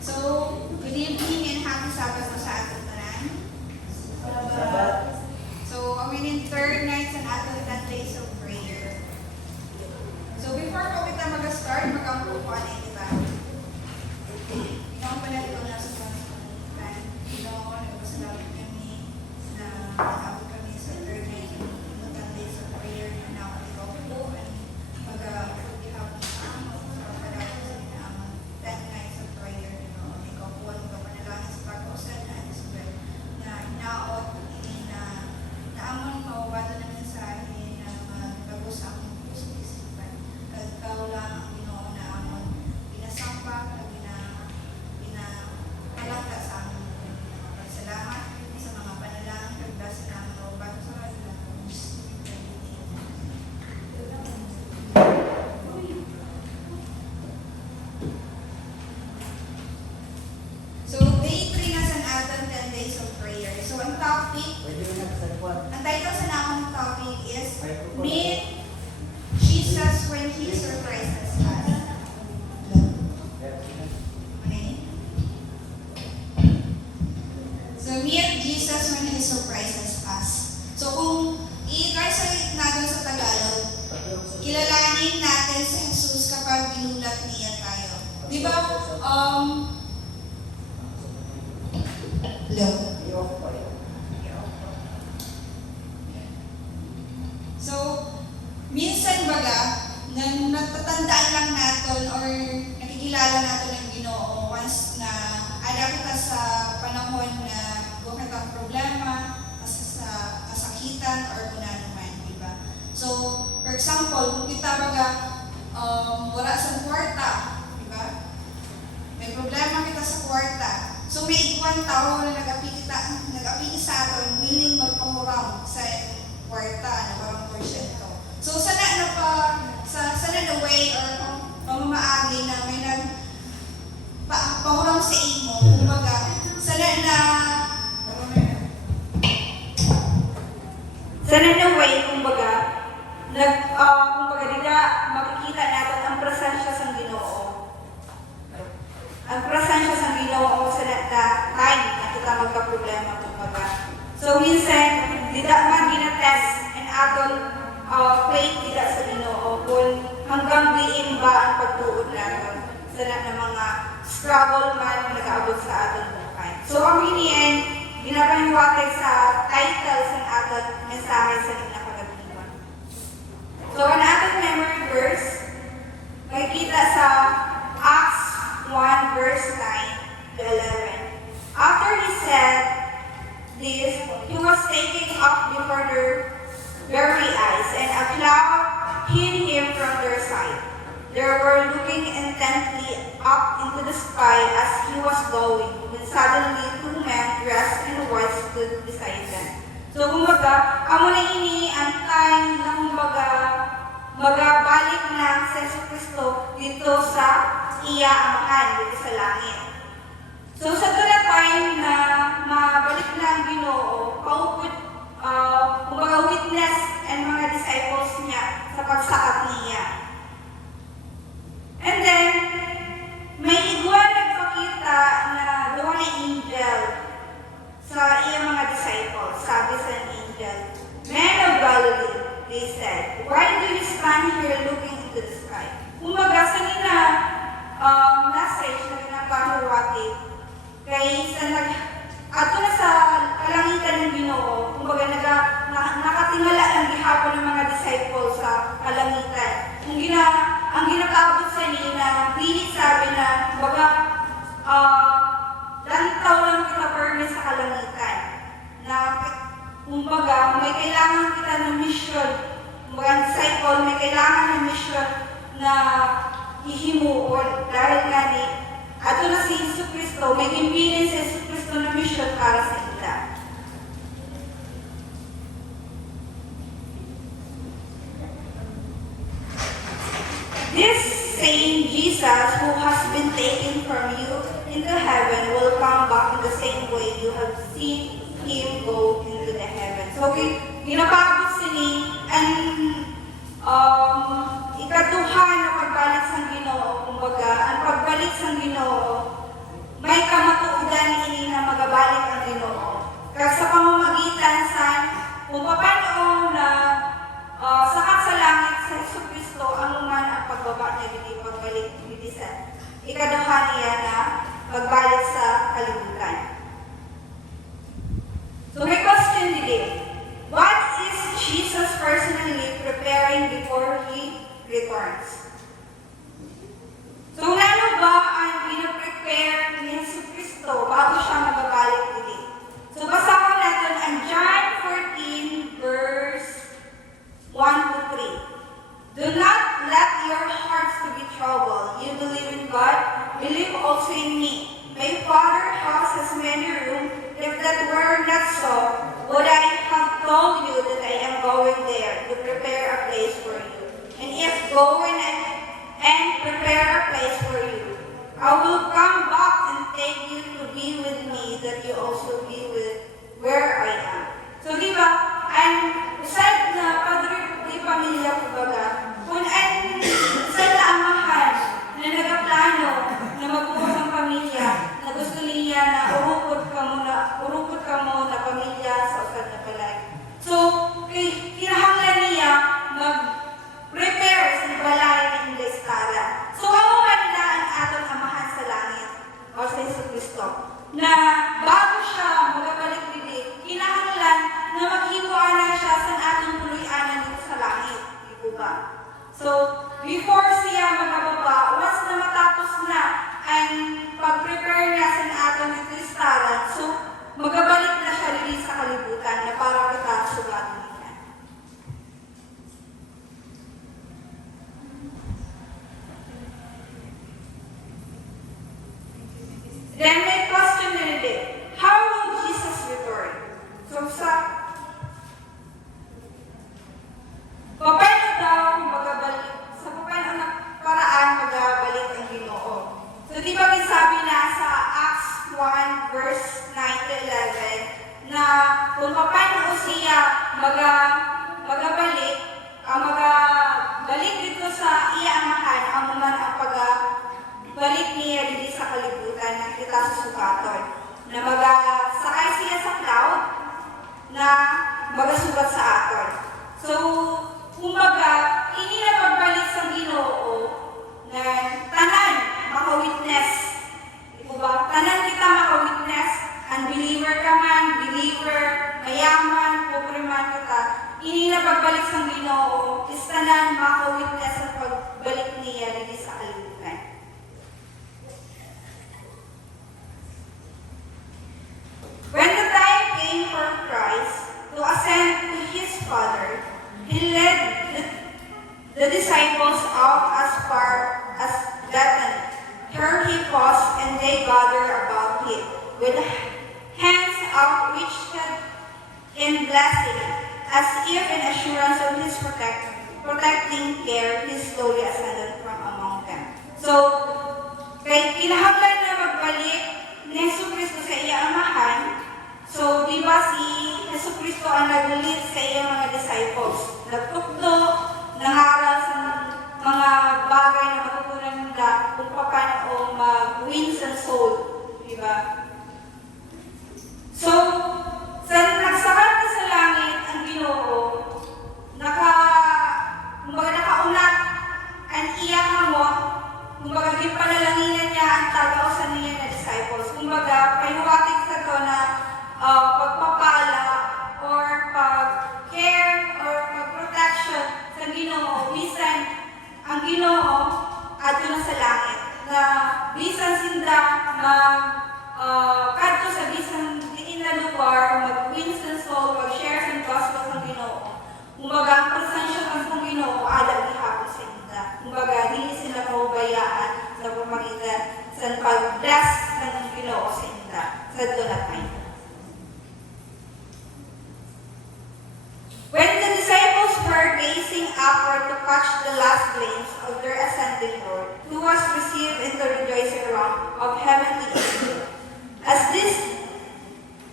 So, good evening and happy Sabbath sa ating tanan. So, kami in third night sa ating 10 days of prayer. So, before ko kita mag-start, mag-ampuan ay kita. Ikaw pa natin ko nasa pangasipan. Ikaw ako, nagpasalamat kami na nakabot kami sa third night ng 10 days of prayer na nakabot ikaw po at mag-ihapon sa amo sa pagkadako sa inaamon 10 nights of prayer. Ikaw po ang kapanalangin sa pag-usan na Isabel na inaot ini na naamon mawabado na mensahe na magbago sa among puso isipan. Ikaw lang ang Ginoo na amon pinasampak at pinalangka sa among pagsalamat sa mga panalangin pagdasa na among mawabado sa kanila. So, day 3 na sa atin 10 days of prayer. So, ang title sa namang topic is Meet Jesus when He surprises us. Okay? So, meet Jesus when He surprises us. So, kung i-translate natin sa Tagalog, kilalanin natin si Jesus kapag ginulat niya tayo. Di ba? So, minsan baga, natatandaan lang natin or nakikilala natin ang Ginoo once na ada kita sa panahon na gawin ang problema, kasi sa kasakitan or kung ano man, di ba? So, for example, kung kita baga wala sa kwarta, di ba? May problema kita sa kwarta. So, may ikuan tao na nag-apiki sa aton, willing magpahuram sa kwarta na parang porsyento. So, sana na way or pamamaagi na may nagpahuram sa imo, kumbaga, sana na way, kumbaga, kumbaga nila makikita natin ang presensya sa Ginoo. Ang presensya sa Ginoo sa time na kita magka-problema, kumbaga. So, minsan, dida man ginatest and aton faith dida sa Ginoo kung hanggang diin ba ang pagtuod natin sa ng mga struggle man na nag-aabot sa aton buhay. So, ang hiniin, ginapahiwatig sa title sa aton mensahe sa nakagabihan. So, ang ating memory verse, makikita sa Acts 1 verse 9 to 11. After he said this, he was taken up before their very eyes, and a cloud hid him from their sight. They were looking intently up into the sky as he was going, when suddenly 2 men dressed in white stood beside them. So, kumbaga, amo na ini ang time na kumbaga magabalik na sa Jesucristo dito sa iya amahan dito sa langit. So, sa tula time na mabalik na ang Ginoo, paupod, kumbaga witness and mga disciples niya sa pagsakat niya. And then, may igwan nagpakita na doon ay angel sa iyang mga disciples. Sabi sa angel, "Men of Galilee," they said, "why do you stand here looking into the sky?" Kumbaga, sa nila message na pinapahiwatig kay sa ato na sa kalangitan ng Ginoo, kumbaga nakatingala ng gihapon ng mga disciples sa kalangitan. Ang ginakaabot sa nila, pilit sabi na, kumbaga, lantaw lang kita permi sa kalangitan. Na, kumbaga, may kailangan kita ng mission. Kumbaga, disciple, may kailangan ng mission na hihimuon. Dahil nga ni, ato na si Jesucristo, may gimbilin si Jesucristo na mission para sa ila. This same Jesus who has been taken from you into heaven will come back in the same way you have seen Him go into the heaven. So, ginapagod sini ang ikaduhan na pagbalik sa Ginoo, kumbaga, ang pagbalik sa Ginoo Kristo na bago siya magabalik dili, kinahanglan na maghimuan na siya sa atong puloy-anan dito sa langit. Di po ba? So, before siya magababa, once na matapos na ang pag-prepare niya sa atong kristalan, so magabalik na siya dili sa kalibutan na para kita sugatin niya. Then may question nila, how will Jesus return? So paano daw magabalik, sa paano na paraan magabalik ang Ginoo? So di ba sabi na sa Acts 1 verse 9 to 11 na kung paano siya magabalik, magabalik dito sa iya amahan, ang man ang pagbalik niya dito sa kalibutan na kita sa sukaton, na magasakay siya sa cloud na magasugat sa aton. So, kumbaga, ini na pagbalik sa Ginoo na tanan maka-witness. Diba ba? Tanan kita maka-witness, unbeliever ka man, believer, mayaman, pobre man kita, ini na pagbalik sa Ginoo, is tanan maka-witness sa pagbalik niya dito sa kalibutan. When the time came for Christ to ascend to his Father, he led the disciples out as far as Bethany. Here he paused, and they gathered about him, with hands outreached in blessing, as if in assurance of his protecting care, he slowly ascended from among them. So, kay kinahanglan na magbalik ni Jesucristo sa iyang amahan. So, di ba si Jesucristo ang nag-lead sa iyang mga disciples? Nagtukdo, nangaral sa mga bagay na matutunan nila kung paano mag-win sa soul. Di ba? So, sa nagsakal na sa langit ang Ginoo, kumbaga nakaunat ang iya kamot, kumbaga ginpanalanginan niya ang tagausan niya na disciples. Kumbaga, painuwatig sa to na pagpapala or pag-care or pag-protection sa Ginoo, bisan ang Ginoo adto na sa langit, na bisan sinda kadto sa bisan diin na lugar, mag-win sa soul, mag-share sa gospel sa Ginoo. Kumbaga, ang presensya ng Ginoo ada gihapon sa inda. Kumbaga, dili sila mahubayaan sa pamagitan sa pag-bless ng Ginoo sa inda sa dunay. When the disciples were gazing upward to catch the last glimpse of their ascending Lord, who was received into the rejoicing realm of heavenly angels, as these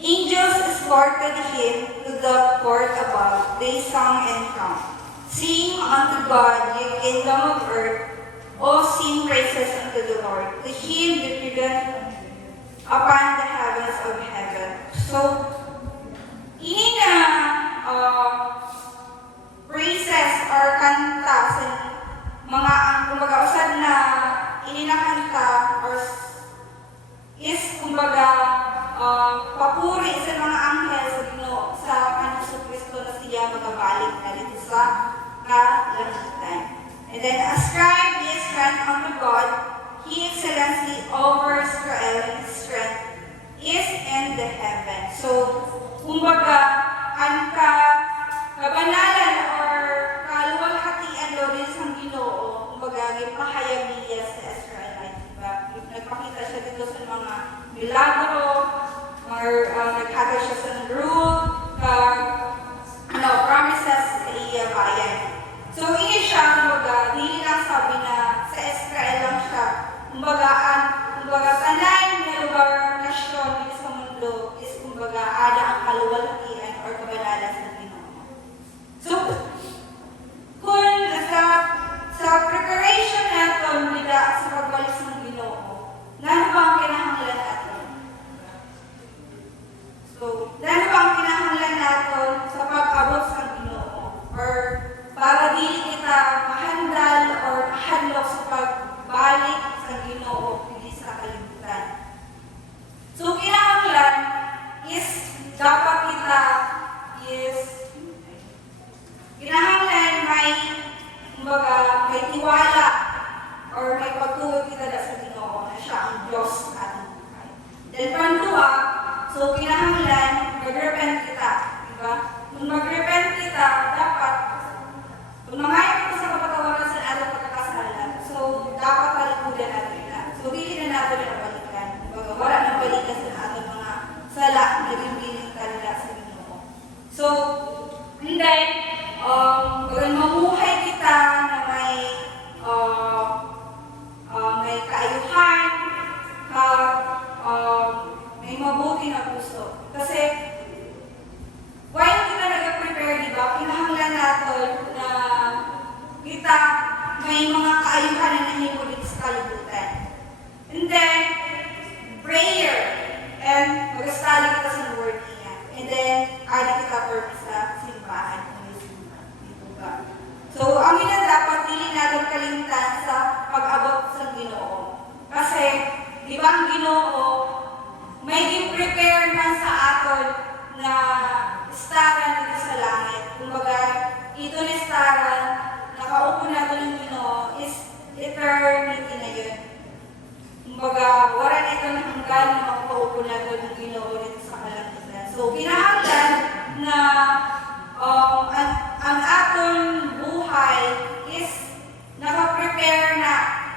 angels escorted him to the court above, they sung and sang, "Sing unto God, ye kingdom of earth, O sing praises unto the Lord, to him that rideth upon the heavens of heaven." So, ini na praises or kanta sa mga kumbaga usad na ininakanta or is kumbaga papuri sa mga anghel sa Ginoo sa kanang Kristo na siya magabalik na dito sa kalangitan. And then ascribe his strength unto God, he excellency over Israel, and his strength is in the heaven. So kumbaga ang kabanalan or kaluwalhatian daw din sa Ginoo, kumbaga gipahayag niya sa Israelite, diba? Nagpakita siya dito sa mga milagro, naghatag siya sa rule, promises sa iya bayan. So ini siya, kumbaga, hindi lang sabi na sa Israel lang siya, kumbaga sanay na lugar, nasyon dito sa mundo is kumbaga ada ang kaluwalhatian or kabanalan sa Ginoo. So, kung sa preparation natin nila sa pagbalik sa Ginoo, ano ba ang kinahanglan natin? So, ano ba ang kinahanglan natin sa pag-abot sa Ginoo? Or para dili kita mahandal or mahadlok sa pagbalik sa Ginoo dili sa kalibutan. Then pangalawa, so kinahanglan, mag-repent kita. Diba? Kung mag-repent kita, dapat, kung mangayon kita sa kapatawaran sa atong pagkakasalan, so dapat palikudan natin na. So dili na natin na balikan. Diba? Wala nang balikan sa atong mga sala na bibiling kanila sa Ginoo. So, and then, mamuhay kita na may kaayuhan, may mabuti na puso. Kasi, while kita nag-prepare, di ba, kinahanglan natin na kita may mga kaayuhan na nangyayari sa kalibutan. And then, prayer, and mag-study kita sa word niya. And then, adi kita for sa simbahan. So, ang ina dapat dili natin kalimtan sa pag-abot sa Ginoo. Kasi, di ba ang Ginoo, may gi-prepare na sa aton na istaran dito sa langit. Kumbaga, ito na istaran, nakaupo natin ng Ginoo is eternity na yun. Kumbaga, wala na ito na hanggan na makaupo natin ng Ginoo dito sa kalangitan. So, kinahanglan na ang aton buhay is nakaprepare na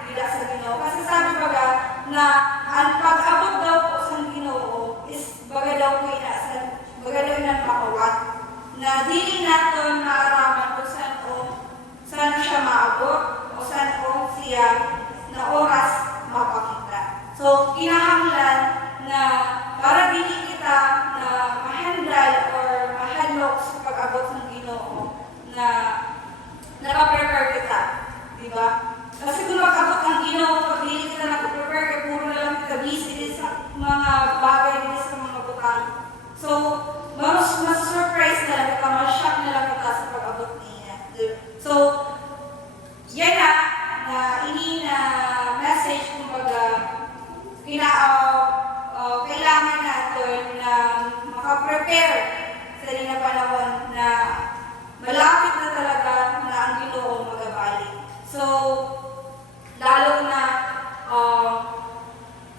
dila sa Ginoo. Kasi sabi baga na ang pag-abot daw po sa Ginoo is baga daw po inasan, baga daw ng makawat na dili natin maaraman kung saan siya maabot o saan o siya na oras mapakita. So, kinahanglan na para dili kita na mahandal or mahanlok sa pag-abot ng Ginoo na nakaprepare kita. Diba? Kasi kung mag-abot ang Ginoo, pag dili kita nakaprepare, kaya puro na lang kita busy din sa mga bagay din sa mga butang. So, mas surprise na lang kita, mas shock na lang kita sa pag-abot niya. So, yan na ini na message, kumbaga, kailangan natin na makaprepare sa rin na panahon na malapit na talaga na ang Ginoo magabalik. So, lalo na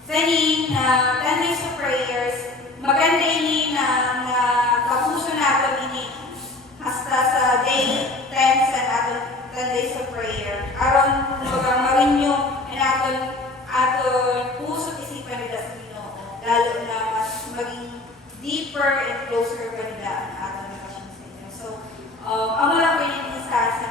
sa ini na 10 days of prayers, maganda ini na kapuso natin ini hasta sa day 10 sa ating 10 days of prayer. Aron ma-renew natin aton puso isipan nila sa Ginoo, lalo na mas maging deeper and closer pa nila ang aton relasyon sa Inyo. So, ang lang po yung mensahe sa